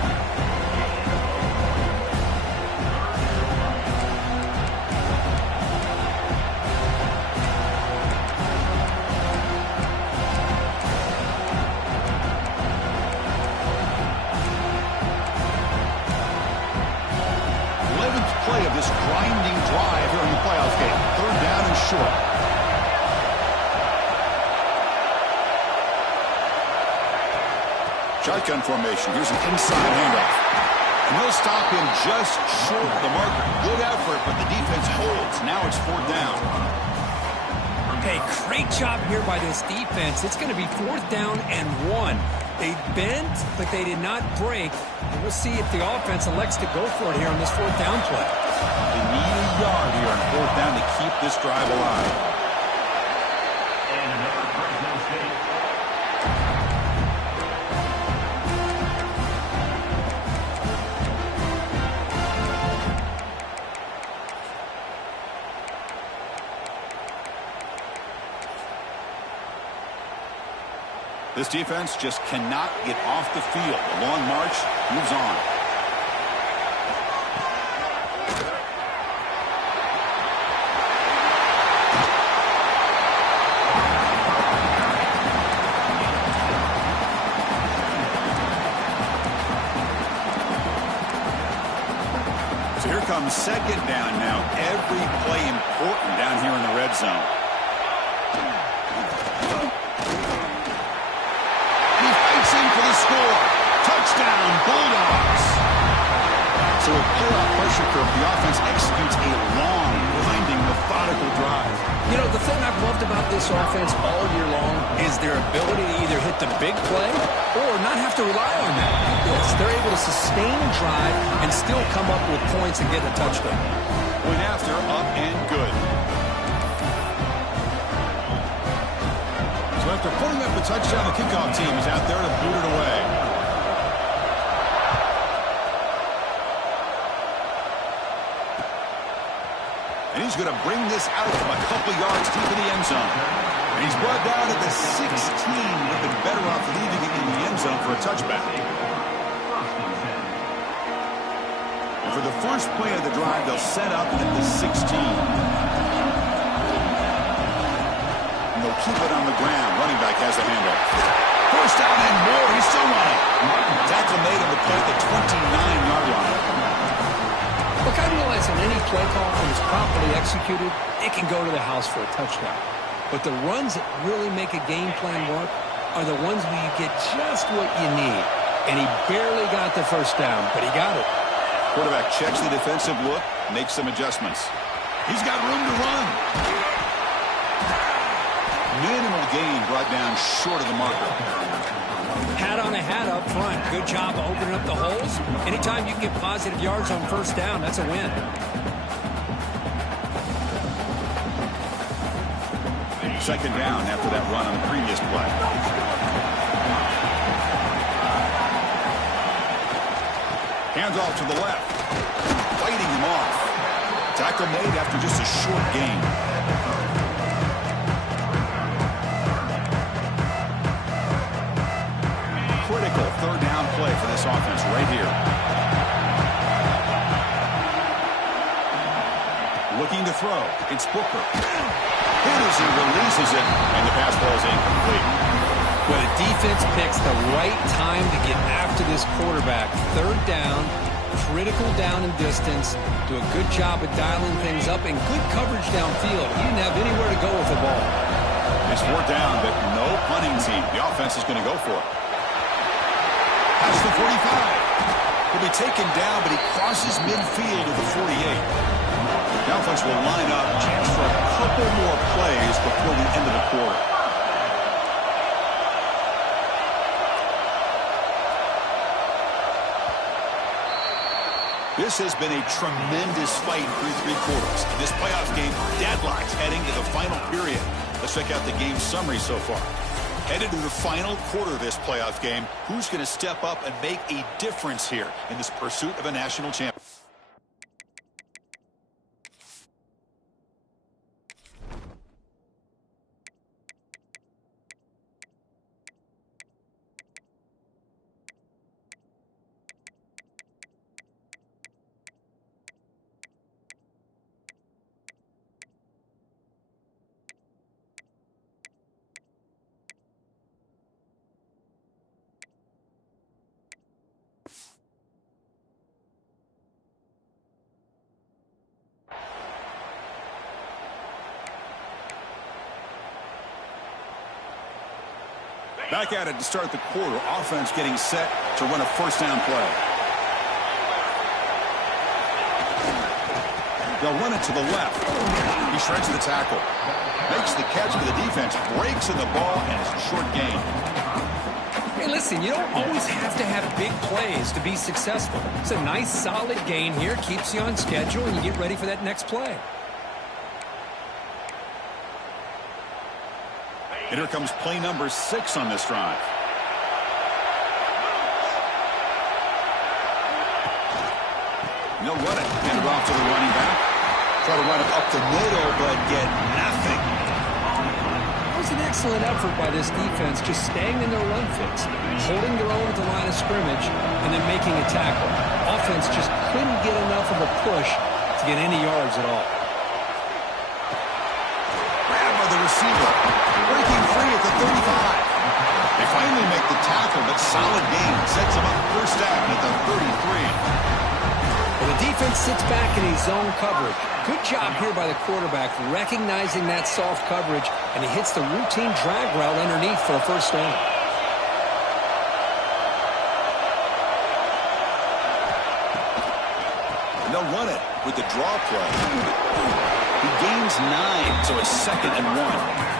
Shotgun formation. Here's an inside handoff. And they'll stop him just short of the marker. Good effort, but the defense holds. Now it's 4th down. Hey, great job here by this defense. It's going to be 4th down and 1. They bent, but they did not break. And we'll see if the offense elects to go for it here on this 4th down play. They need a yard here on 4th down to keep this drive alive. And another Fresno State. This defense just cannot get off the field. The long march moves on. So here comes 2nd down now. Every play important down here in the red zone. For the score. Touchdown, Bulldogs. So with playoff pressure curve, the offense executes a long, winding, methodical drive. You know, the thing I've loved about this offense all year long is their ability to either hit the big play or not have to rely on that. Like this. They're able to sustain a drive and still come up with points and get a touchdown. Point after, up and good. So after putting up the touchdown, the kickoff team is out there to boot it away. And he's going to bring this out from a couple yards deep in the end zone. And he's brought down at the 16. Would have been better off leaving it in the end zone for a touchback. And for the first play of the drive, they'll set up at the 16. And they'll keep it on the ground. Running back has a handoff. First down and more. He's still running. Tackle made on the play at the 29-yard line. Look, I realize in any play call, when it's properly executed, it can go to the house for a touchdown. But the runs that really make a game plan work are the ones where you get just what you need. And he barely got the first down, but he got it. Quarterback checks the defensive look, makes some adjustments. He's got room to run. Minimal gain brought down short of the marker. Hat on a hat up front. Good job of opening up the holes. Anytime you can get positive yards on first down, that's a win. Second down after that run on the previous play. Hands off to the left. Fighting him off. Tackle made after just a short gain. Critical 3rd down play for this offense right here. Looking to throw. It's Booker. Hit as he releases it, and the pass ball is incomplete. Well, the defense picks the right time to get after this quarterback. 3rd down, critical down and distance. Do a good job of dialing things up and good coverage downfield. He didn't have anywhere to go with the ball. It's 4th down, but no punting team. The offense is going to go for it. That's the 45. He'll be taken down, but he crosses midfield to the 48. The offense will line up. Chance for a couple more plays before the end of the quarter. This has been a tremendous fight through 3 quarters. In this playoff game, deadlocks heading to the final period. Let's check out the game summary so far. Headed to the final quarter of this playoff game, who's going to step up and make a difference here in this pursuit of a national championship? Back at it to start the quarter. Offense getting set to run a first down play. They'll run it to the left. He shreds the tackle. Makes the catch, but the defense breaks in the ball, and it's a short gain. Hey, listen, you don't always have to have big plays to be successful. It's a nice, solid gain here. Keeps you on schedule, and you get ready for that next play. And here comes play number 6 on this drive. They'll run it. Hand it off to the running back. Try to run it up the middle, but get nothing. That was an excellent effort by this defense, just staying in their run fix, holding their own at the line of scrimmage, and then making a tackle. Offense just couldn't get enough of a push to get any yards at all. Grab by the receiver. Breaking free at the 35. They finally make the tackle, but solid gain. Sets them up first down at the 33. Well, the defense sits back in his zone coverage. Good job here by the quarterback recognizing that soft coverage, and he hits the routine drag route underneath for a first down. And they'll run it with the draw play. He gains 9, so it's 2nd and 1.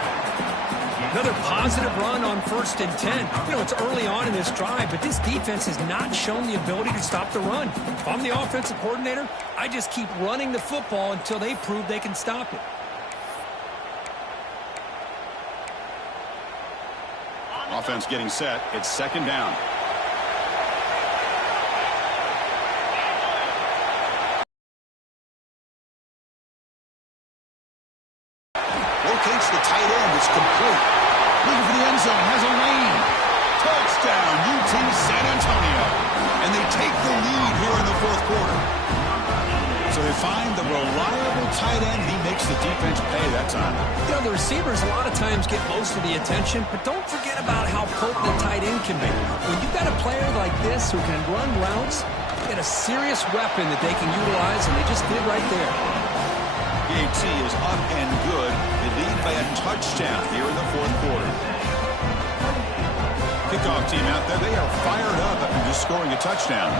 Another positive run on 1st and 10. You know, it's early on in this drive, but this defense has not shown the ability to stop the run. If I'm the offensive coordinator, I just keep running the football until they prove they can stop it. Offense getting set. It's 2nd down. Locates the tight end. It's complete. Looking for the end zone. Has a lane. Touchdown, UT San Antonio. And they take the lead here in the 4th quarter. So they find the reliable tight end. He makes the defense pay that time. You know, the receivers a lot of times get most of the attention, but don't forget about how potent the tight end can be. When you've got a player like this who can run routes, you get a serious weapon that they can utilize, and they just did right there. UT is up and good. They lead by a touchdown here in the 4th quarter. Kickoff team out there, they are fired up after just scoring a touchdown.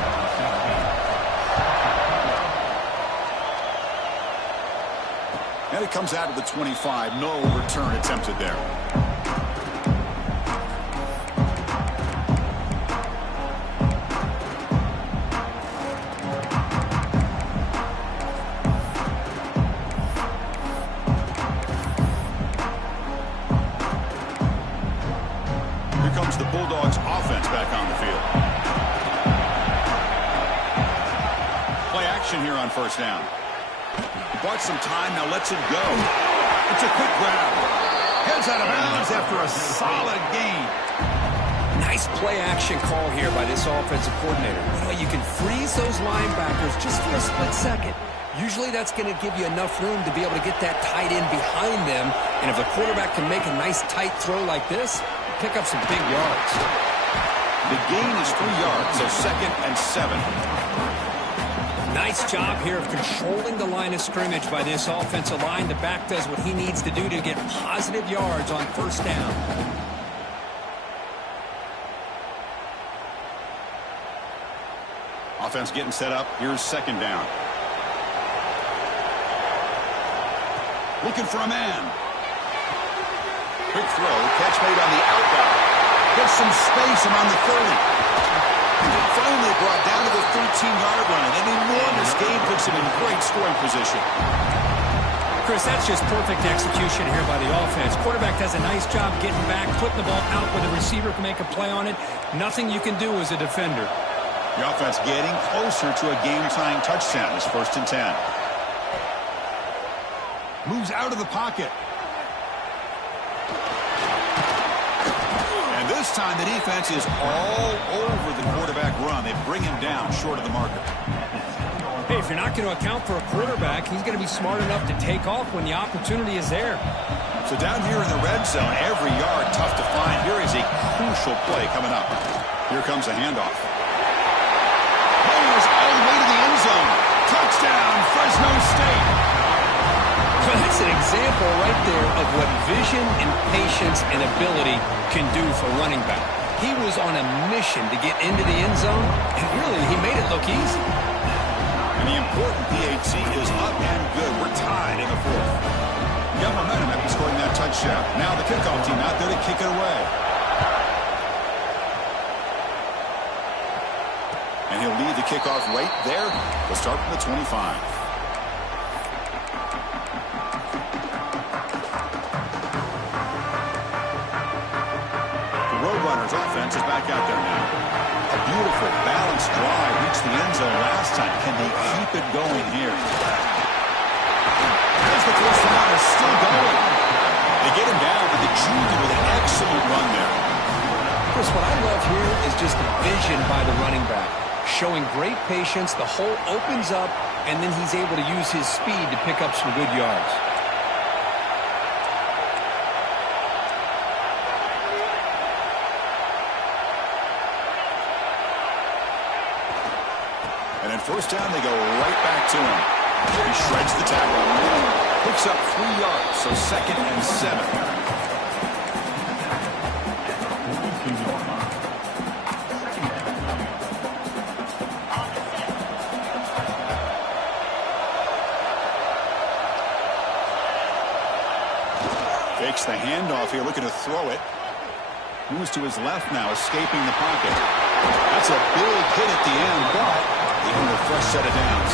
And it comes out of the 25. No return attempted there. The Bulldogs offense back on the field. Play action here on 1st down. He bought some time, now lets it go. It's a quick grab. Heads out of bounds after a solid gain. Nice play action call here by this offensive coordinator. You know, you can freeze those linebackers just for a split second. Usually that's going to give you enough room to be able to get that tight end behind them. And if the quarterback can make a nice tight throw like this, pick up some big yards. The gain is 3 yards, so 2nd and 7. Nice job here of controlling the line of scrimmage by this offensive line. The back does what he needs to do to get positive yards on 1st down. Offense getting set up. Here's 2nd down. Looking for a man. Quick throw, catch made on the outbound. Gets some space around the 30. Finally brought down to the 13-yard line. An enormous gain puts him in great scoring position. Chris, that's just perfect execution here by the offense. Quarterback does a nice job getting back, putting the ball out where the receiver can make a play on it. Nothing you can do as a defender. The offense getting closer to a game-tying touchdown. It's 1st and 10. Moves out of the pocket. And this time the defense is all over the quarterback run. They bring him down short of the marker. Hey, if you're not going to account for a quarterback, he's going to be smart enough to take off when the opportunity is there. So down here in the red zone, every yard tough to find. Here is a crucial play coming up. Here comes a handoff. Goes all the way to the end zone. Touchdown, Fresno State. Well, that's an example right there of what vision and patience and ability can do for running back. He was on a mission to get into the end zone, and really, he made it look easy. And the important PAT is up and good. We're tied in the fourth. You got momentum after scoring that touchdown. Now the kickoff team out there to kick it away. And he'll lead the kickoff right there. We'll start from the 25. Roadrunners offense is back out there now. A beautiful, balanced drive reached the end zone last time. Can they keep it going here? There's the first down. Is still going. They get him down to the junior with an excellent run there. Chris, what I love here is just the vision by the running back. Showing great patience. The hole opens up, and then he's able to use his speed to pick up some good yards. And then first down, they go right back to him. He shreds the tackle. Picks up 3 yards, so 2nd and 7. Fakes the handoff here, looking to throw it. Moves to his left now, escaping the pocket. That's a big hit at the end, but even with a fresh set of downs.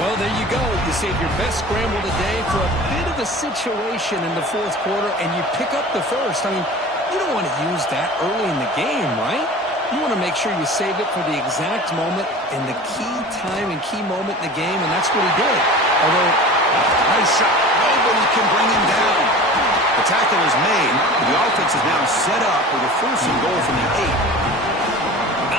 Well, there you go. You save your best scramble today for a bit of a situation in the fourth quarter, and you pick up the first. I mean, you don't want to use that early in the game, right? You want to make sure you save it for the exact moment and the key time and key moment in the game, and that's what he did. Although, nice shot. Nobody can bring him down. The tackle is made. The offense is now set up with a 1st and goal from the 8.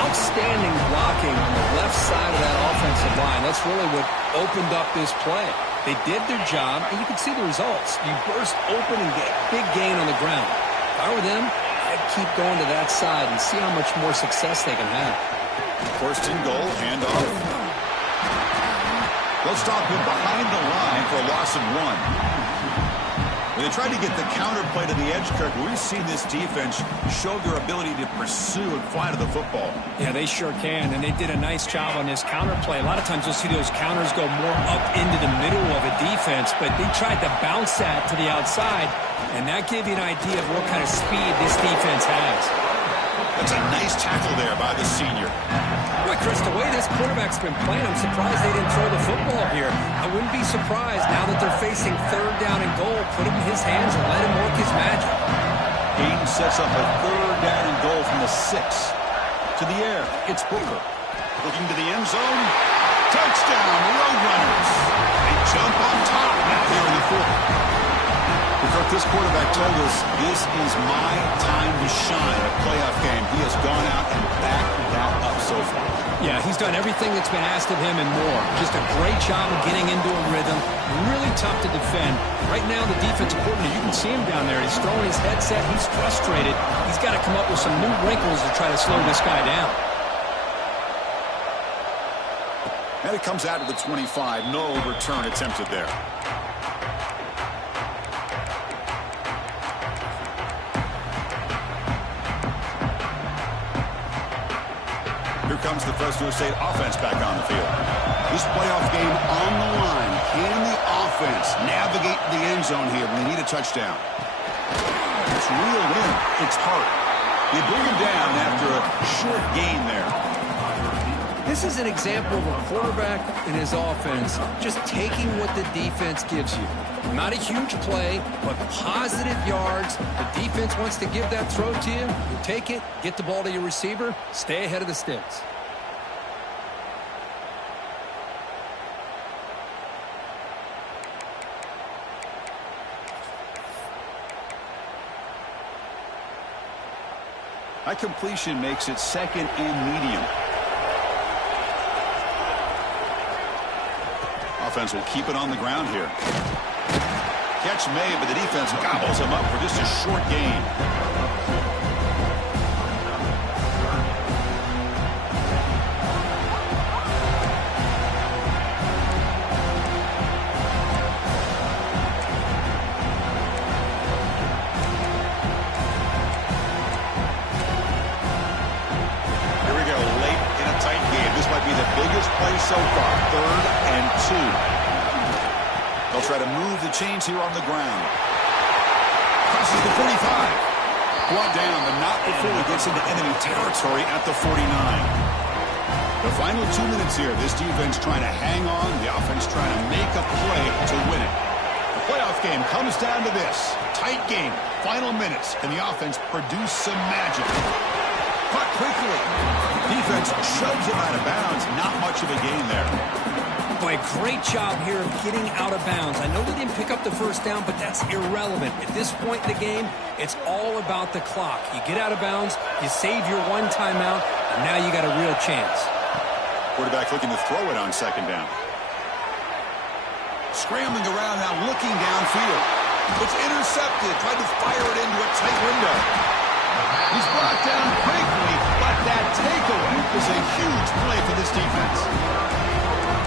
Outstanding blocking on the left side of that offensive line. That's really what opened up this play. They did their job, and you can see the results. You burst open and get big gain on the ground. If I were them, I'd keep going to that side and see how much more success they can have. 1st and goal, handoff. They'll stop him behind the line for a loss of 1. When they tried to get the counterplay to the edge, Kirk, we've seen this defense show their ability to pursue and fly to the football. Yeah, they sure can, and they did a nice job on this counterplay. A lot of times you'll see those counters go more up into the middle of a defense, but they tried to bounce that to the outside, and that gave you an idea of what kind of speed this defense has. That's a nice tackle there by the senior. Boy, Chris, the way this quarterback's been playing, I'm surprised they didn't throw the football here. I wouldn't be surprised now that they're facing 3rd down and goal. Put him in his hands and let him work his magic. Hayden sets up a 3rd down and goal from the 6. To the air, it's Booker. Looking to the end zone. Touchdown, Roadrunners. They jump on top now here in the 4th. Kirk, this quarterback told us this is my time to shine a playoff game. He has gone out and backed that up so far. Yeah, he's done everything that's been asked of him and more. Just a great job of getting into a rhythm. Really tough to defend. Right now, the defensive coordinator, you can see him down there. He's throwing his headset. He's frustrated. He's got to come up with some new wrinkles to try to slow this guy down. And it comes out to the 25. No return attempted there. Here comes the Fresno State offense back on the field. This playoff game on the line. Can the offense navigate the end zone here when they need a touchdown? It's reeled in. It's hard. They bring him down after a short gain there. This is an example of a quarterback and his offense just taking what the defense gives you. Not a huge play, but positive yards. The defense wants to give that throw to you. You take it, get the ball to your receiver, stay ahead of the sticks. That completion makes it 2nd and medium. Offense will keep it on the ground here. Catch made, but the defense gobbles him up for just a short gain. try to move the chains here on the ground. Crosses the 45. Brought down, but not before he gets into enemy territory at the 49. The final 2 minutes here. This defense trying to hang on. The offense trying to make a play to win it. The playoff game comes down to this. Tight game. Final minutes. Can the offense produce some magic? Caught quickly. Defense shoves him out of bounds. Not much of a gain there. Boy, great job here of getting out of bounds. I know they didn't pick up the first down, but that's irrelevant. At this point in the game, it's all about the clock. You get out of bounds, you save your one timeout, and now you got a real chance. Quarterback looking to throw it on second down. Scrambling around now, looking downfield. It's intercepted. Tried to fire it into a tight window. He's brought down quickly, but that takeaway is a huge play for this defense.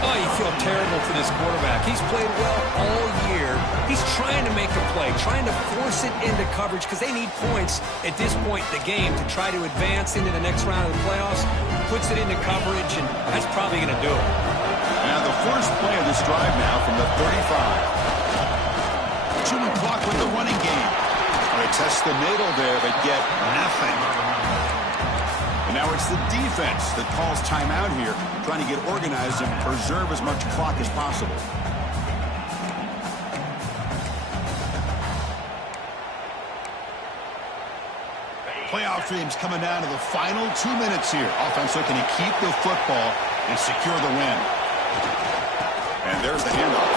Oh, you feel terrible for this quarterback. He's played well all year. He's trying to make a play, trying to force it into coverage because they need points at this point in the game to try to advance into the next round of the playoffs. Puts it into coverage, and that's probably going to do it. Now the first play of this drive now from the 35. Chewing clock with the running game. They test the middle there, but get nothing. And now it's the defense that calls timeout here, trying to get organized and preserve as much clock as possible. Playoff dreams coming down to the final 2 minutes here. Offense looking to keep the football and secure the win. And there's the handoff.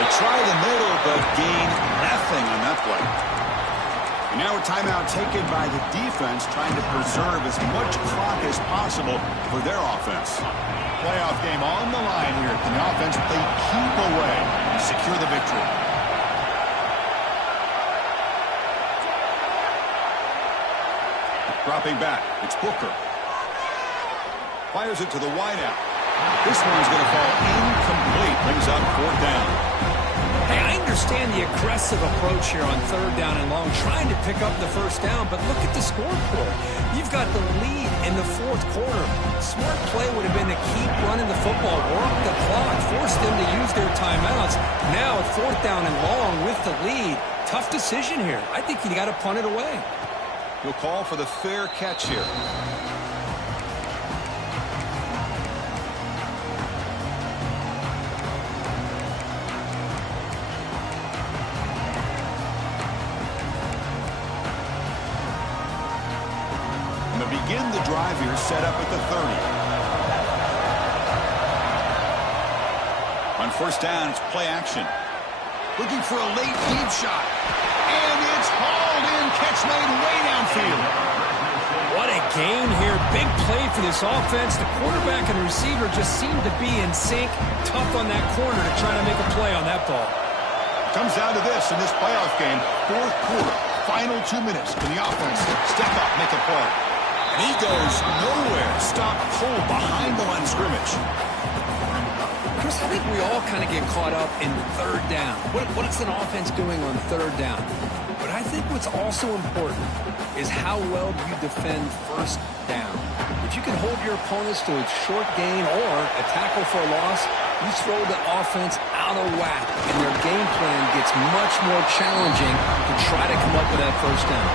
They try the middle, but gain nothing on that play. And now a timeout taken by the defense, trying to preserve as much clock as possible for their offense. Playoff game on the line here. Can the offense play keep away and secure the victory? Dropping back, it's Booker. Fires it to the wideout. This one's going to fall incomplete. Brings up fourth down. Hey, I understand the aggressive approach here on third down and long, trying to pick up the first down, but look at the scoreboard. You've got the lead in the fourth quarter. Smart play would have been to keep running the football, work the clock, force them to use their timeouts. Now at fourth down and long with the lead, tough decision here. I think you got to punt it away. He'll call for the fair catch here. Begin the drive here, set up at the 30. On first down, it's play action. Looking for a late deep shot. And it's hauled in, catch made way downfield. What a game here. Big play for this offense. The quarterback and the receiver just seem to be in sync. Tough on that corner to try to make a play on that ball. Comes down to this in this playoff game. Fourth quarter, final 2 minutes. Can the offense step up, make a play? And he goes nowhere. Stop cold behind the line of scrimmage. Chris, I think we all kind of get caught up in third down. What is an offense doing on third down? But I think what's also important is how well do you defend first down. If you can hold your opponents to a short gain or a tackle for a loss, you throw the offense out of whack, and their game plan gets much more challenging to try to come up with that first down.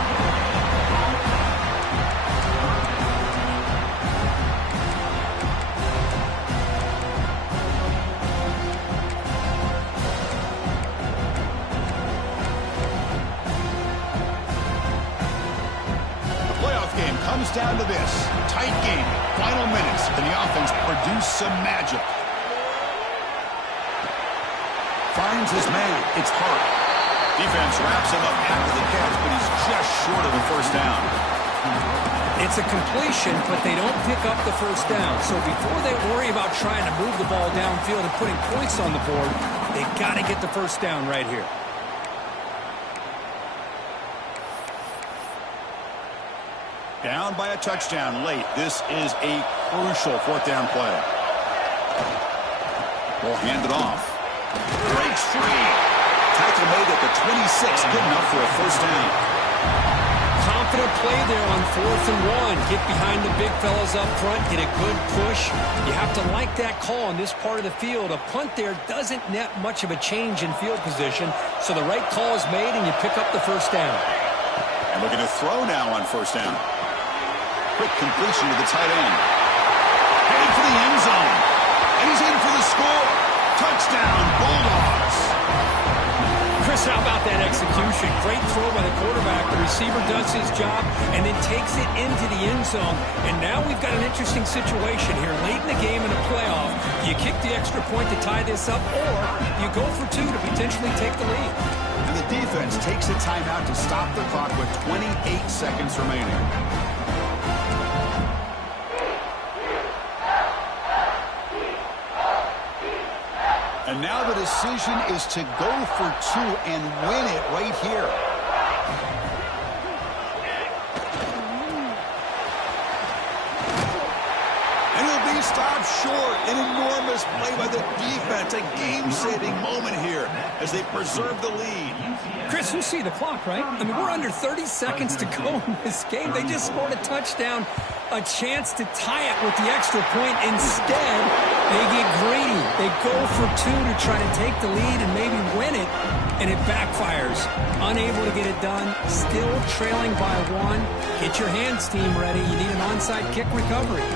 Comes down to this. Tight game. Final minutes. Can the offense produce some magic? Finds his man. It's hurt. Defense wraps him up after the catch, but he's just short of the first down. It's a completion, but they don't pick up the first down. So before they worry about trying to move the ball downfield and putting points on the board, they got to get the first down right here. Down by a touchdown late. This is a crucial fourth down play. Will hand it off. Breaks free. Tackle made at the 26. Good enough for a first down. confident play there on 4th and 1. Get behind the big fellas up front, get a good push. You have to like that call in this part of the field. A punt there doesn't net much of a change in field position, so the right call is made and you pick up the first down. And looking to throw now on first down. Quick completion to the tight end. Heading for the end zone. And he's in for the score. Touchdown, Bulldogs. Chris, how about that execution? Great throw by the quarterback. The receiver does his job and then takes it into the end zone. And now we've got an interesting situation here. Late in the game in a playoff, do you kick the extra point to tie this up, or you go for 2 to potentially take the lead? And the defense takes a timeout to stop the clock with 28 seconds remaining. And now the decision is to go for 2 and win it right here. And he'll be stopped short. An enormous play by the defense. A game-saving moment here as they preserve the lead. Chris, you see the clock, right? I mean, we're under 30 seconds to go in this game. They just scored a touchdown, a chance to tie it with the extra point. Instead, they get greedy. They go for 2 to try to take the lead and maybe win it, and it backfires. Unable to get it done, still trailing by 1. Get your hands team ready. You need an onside kick recovery.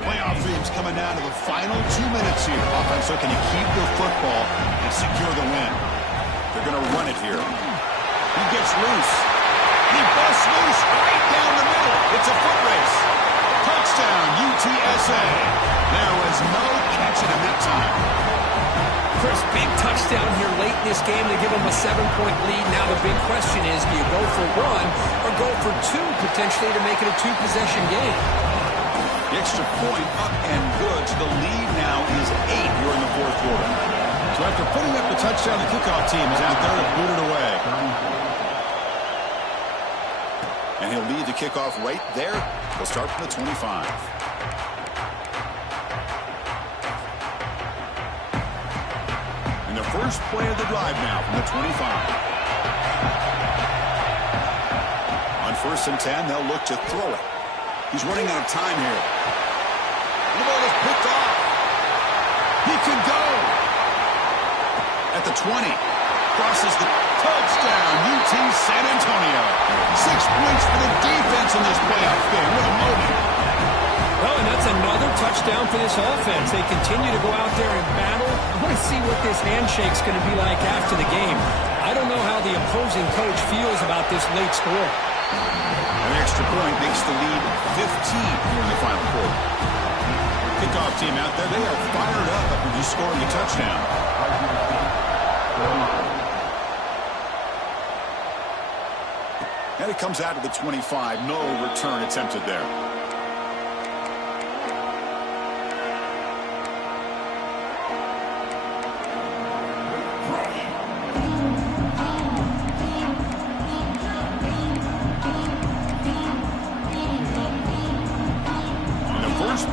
Playoff dreams coming down to the final 2 minutes here. Offense looking to keep the football and secure the win. They're going to run it here. He gets loose. He busts loose right down the middle. It's a foot race. Touchdown, UTSA. There was no catching him that time. Chris, big touchdown here late in this game to give them a 7-point lead. Now the big question is, do you go for 1 or go for 2 potentially to make it a 2-possession game? The extra point up and good. So the lead now is 8 here in the 4th quarter. So after putting up the touchdown, the kickoff team is out there to boot it away. And he'll lead the kickoff right there. He'll start from the 25. And the first play of the drive now from the 25. On 1st and 10, they'll look to throw it. He's running out of time here. And the ball is picked off. He can go. At the 20. Crosses the touchdown. UT San Antonio. 6 points for the defense in this playoff game. What a moment. Well, and that's another touchdown for this offense. They continue to go out there and battle. I want to see what this handshake's going to be like after the game. I don't know how the opposing coach feels about this late score. An extra point makes the lead 15 here in the final quarter. Kickoff team out there, they are fired up after just scoring a touchdown. And it comes out to the 25. No return attempted there.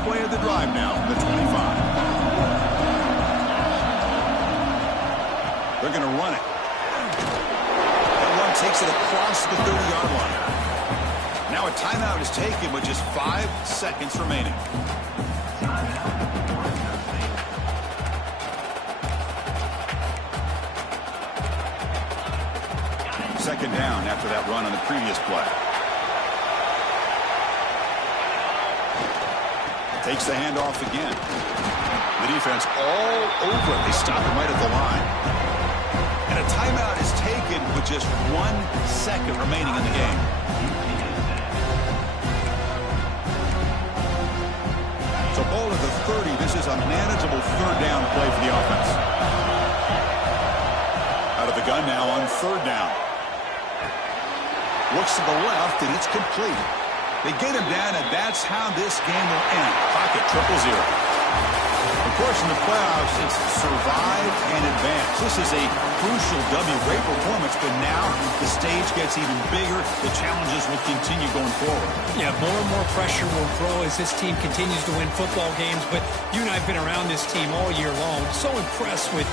Play of the drive now from the 25. They're going to run it. That run takes it across the 30-yard line. Now a timeout is taken with just 5 seconds remaining. Second down after that run on the previous play. Takes the handoff again. The defense all over it. They stop him right at the line. And a timeout is taken with just 1 second remaining in the game. So ball at the 30. This is a manageable 3rd down play for the offense. Out of the gun now on 3rd down. Looks to the left, and it's complete. They get him down, and that's how this game will end. Clock at 0-0. Of course, in the playoffs, it's survive and advance. This is a crucial W. Great performance, but now the stage gets even bigger. The challenges will continue going forward. Yeah, more and more pressure will grow as this team continues to win football games. But you and I have been around this team all year long. So impressed with